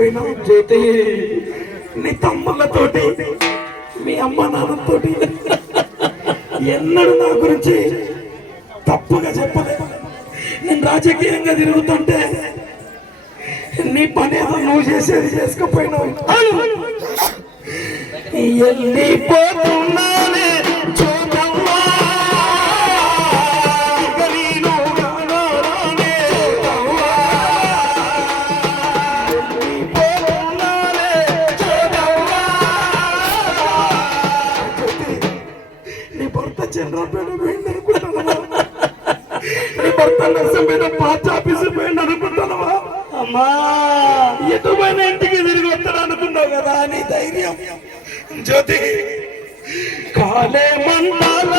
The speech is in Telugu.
చేసుకుపోయినావు జ్యోతి. నీ తమ్ముళ్ళతోటి మీ అమ్మ నాన్నతోటి ఎన్నడూ నా గురించి తప్పుగా చెప్పలేదు. నేను రాజకీయంగా తిరుగుతుంటే నీ పని ఏదో నువ్వు చేసేది చేసుకుపోయినావు. వెళ్ళిపోతున్నానే చంద్రపేట పోయింది అనుకుంటున్నావా? నీ భర్త నర్సంపేట పార్టీ ఆఫీసు పోయింది అనుకుంటున్నావా? అమ్మా ఎటువైనా ఇంటికి తిరిగి వస్తాడు అనుకున్నావు కదా నీ ధైర్యం జ్యోతి. కాలే మండల